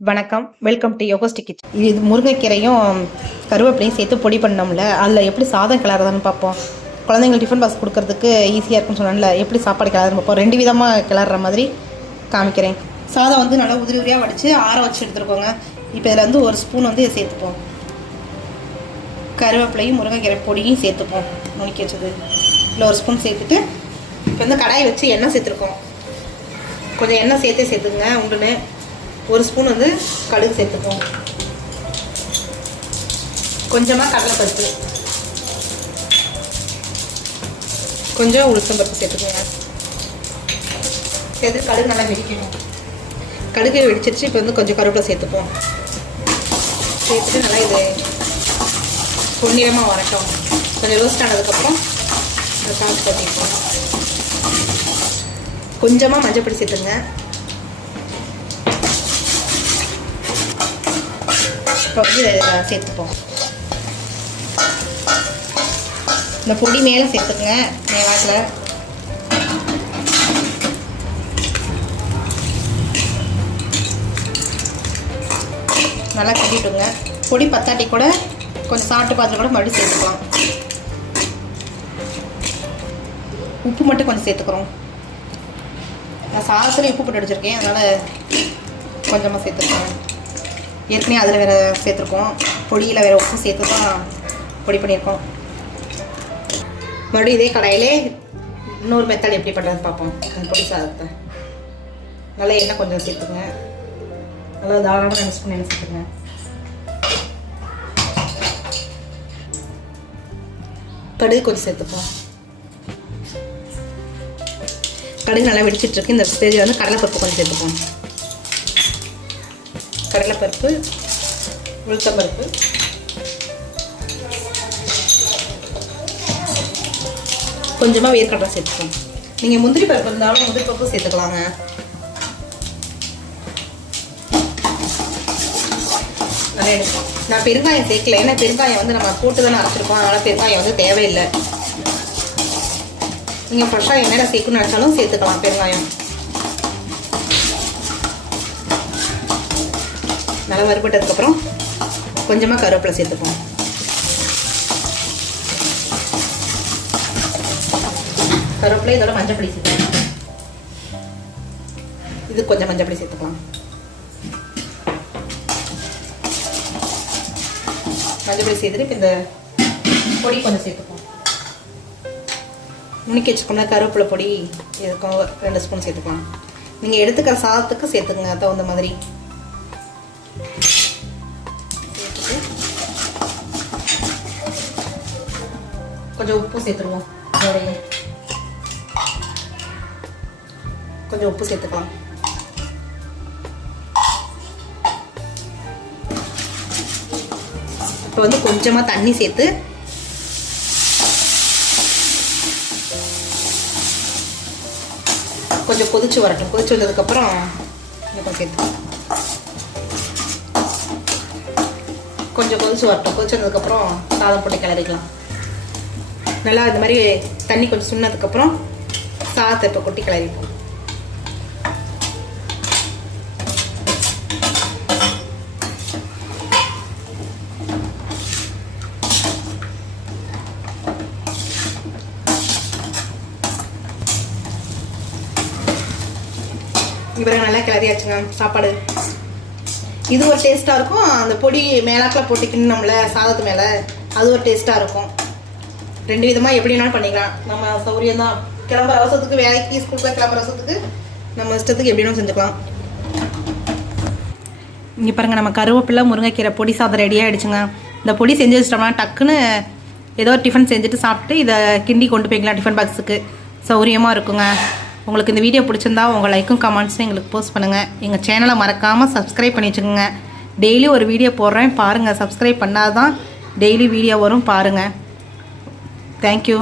வணக்கம். Welcome to யோகோஸ்டி kitchen இது முருங்கைக்கீரையும் கருவேப்பிலையும் சேர்த்து பொடி பண்ணோம்ல அதில் எப்படி சாதம் கிளறதான்னு பார்ப்போம். குழந்தைங்களுக்கு டிஃபன் பாக்ஸ் கொடுக்கறதுக்கு ஈஸியாக இருக்கும்னு சொன்னால எப்படி சாப்பாடு கிளறதுன்னு பார்ப்போம். ரெண்டு விதமாக கிளற மாதிரி காமிக்கிறேன். சாதம் வந்து நல்லா உதிரி உதிரியாக வடித்து ஆற வச்சு எடுத்துருக்கோங்க. இப்போ இதில் வந்து ஒரு ஸ்பூன் வந்து சேர்த்துப்போம். கருவேப்பிலையும் முருங்கைக்கீரை பொடியும் சேர்த்துப்போம். நுணுக்கி வச்சது. இல்லை ஒரு ஸ்பூன் சேர்த்துட்டு இப்போ வந்து கடாயை வச்சு எண்ணெய் சேர்த்துருக்கோம். கொஞ்சம் எண்ணெய் சேர்த்தே சேர்த்துக்குங்க உண்டுன்னு. ஒரு ஸ்பூன் வந்து கடுகு சேர்த்துப்போம் கொஞ்சமாக கடலைப்பருப்பு. கொஞ்சம் உளுத்தம்பருப்பு சேர்த்துக்கோங்க சேர்த்து கடுகு நல்லா வெடிக்கணும். கடுகு வெடிச்சிருச்சு இப்போ வந்து கொஞ்சம் கருவேப்பிலை சேர்த்துப்போம். சேர்த்துட்டு நல்லா இது பொன்னிறமாக வரட்டும் கொஞ்சம் ரோஸ்ட் ஆனதுக்கப்புறம் காசு கொட்டிப்போம் கொஞ்சமாக மஞ்சள் பொடி சேர்த்துங்க. இப்போ வந்து சேர்த்துப்போம். இந்த பொடி மேலே சேர்த்துக்குங்க மேலாக்கில் நல்லா கட்டிவிடுங்க பொடி பத்தாட்டி கூட கொஞ்சம் சாப்பிட்டு பாத்திரம் கூட மறுபடியும் சேர்த்துக்கலாம். உப்பு மட்டும் கொஞ்சம் சேர்த்துக்கிறோம். நான் சாதத்தில் உப்பு போட்டு அடிச்சிருக்கேன் அதனால் கொஞ்சமாக சேர்த்துக்கிறேன் ஏற்கனவே அதில் வேறு சேர்த்துருக்கோம். பொடியில் வேறு உப்பு சேர்த்து தான் பொடி பண்ணியிருக்கோம். மறுபடியும் இதே கடாயிலே இன்னொரு மெத்தட் எப்படி பண்ணுறதுன்னு பார்ப்போம். அந்த பொடி சாதத்தை. நல்லா எண்ணெய் கொஞ்சம் சேர்த்துங்க. நல்லா தாராளமாக ரெண்டு ஸ்பூன் எண்ணெய் சேர்த்துங்க. கடுகு கொஞ்சம் சேர்த்துப்போம். கடுகு நல்லா வெடிச்சிட்ருக்கு இந்த ஸ்டேஜில் வந்து கடலைப்பருப்பு கொஞ்சம் சேர்த்துப்போம். கடலைப்பருப்பு உளுத்தம்பருப்பு. கொஞ்சமாக வேர்க்கடலை சேர்த்துக்கோங்க. நீங்கள் முந்திரி பருப்பு இருந்தாலும் முந்திரி பருப்பு சேர்த்துக்கலாங்க. நல்லா எடுக்கும் நான் பெருங்காயம் சேர்க்கல. ஏன்னா பெருங்காயம் வந்து நம்ம போட்டு தானே அரைச்சிருக்கோம். அதனால் பெருங்காயம் வந்து தேவையில்லை. நீங்கள் ஃப்ரெஷ்ஷாக என்னென்ன சேர்க்கணும்னு நினச்சாலும் சேர்த்துக்கலாம் பெருங்காயம். நல்லா வறுபட்டதுக்கப்புறம் கொஞ்சமாக கருவேப்பிலை சேர்த்துப்போம். கருவேப்பிலை இதோட மஞ்சள் பொடி சேர்த்துக்கலாம். இது கொஞ்சம் மஞ்சள் பொடி சேர்த்துக்கலாம். மஞ்சள் பொடி சேர்த்துட்டு இப்போ இந்த பொடி கொஞ்சம் சேர்த்துப்போம். நுணுக்கி வச்சுக்கோம்னா கருவேப்பிலை பொடி இதுக்கும் ரெண்டு ஸ்பூன் சேர்த்துக்கலாம். நீங்கள் எடுத்துக்கிற சாதத்துக்கு சேர்த்துக்குங்க தகுந்த மாதிரி. கொஞ்சம் உப்பு சேர்த்துருவோம். அதோடைய கொஞ்சம் உப்பு சேர்த்துக்கலாம். இப்போ வந்து கொஞ்சமாக தண்ணி சேர்த்து கொஞ்சம் கொதிச்சு வரட்டும். கொதிச்சு வந்ததுக்கப்புறம் கொஞ்சம் சேர்த்து கொஞ்சம் கொதிச்சு வரட்டும். கொதிச்சு வந்ததுக்கப்புறம் சாதம் போட்டு கிளறிக்கலாம். நல்லா இந்த மாதிரி தண்ணி கொஞ்சம் சுண்ணதுக்கப்புறம் சாதத்தை இப்போ கொட்டி கிளறிப்போம். இவரை நல்லா கிளறியாச்சுங்க. சாப்பாடு. இது ஒரு டேஸ்ட்டாக இருக்கும். அந்த பொடி மேலாக்கில் போட்டுக்கின்னு நம்மளை சாதத்து மேலே அது ஒரு டேஸ்ட்டாக இருக்கும். ரெண்டு விதமாக எப்படி வேணாலும் பண்ணிக்கலாம். நம்ம சௌரியம் தான். கிளம்புற அவசரத்துக்கு வேலைக்கு ஸ்கூலுக்கு கிளம்புற அவசரத்துக்கு நம்ம இஷ்டத்துக்கு எப்படி வேணாலும் செஞ்சுக்கலாம். இங்கே பாருங்கள் நம்ம கருவேப்பிலை முருங்கைக்கீரை பொடி சாதம் ரெடியாக ஆகிடுச்சுங்க இந்த பொடி செஞ்சு வச்சிட்டோம்னா டக்குன்னு ஏதோ டிஃபன் செஞ்சுட்டு சாப்பிட்டு இதை கிண்டி கொண்டு போய்க்கலாம் டிஃபன் பாக்ஸுக்கு சௌரியமாக இருக்குங்க. உங்களுக்கு இந்த வீடியோ பிடிச்சிருந்தா உங்கள் லைக்கும் கமெண்ட்ஸும் எங்களுக்கு போஸ்ட் பண்ணுங்கள் எங்கள் சேனலை மறக்காமல் சப்ஸ்கிரைப் பண்ணி வச்சுக்கோங்க. டெய்லி ஒரு வீடியோ போடுறேன். பாருங்கள் சப்ஸ்கிரைப் பண்ணாதான் டெய்லி வீடியோ வரும் பாருங்கள் தேங்க்யூ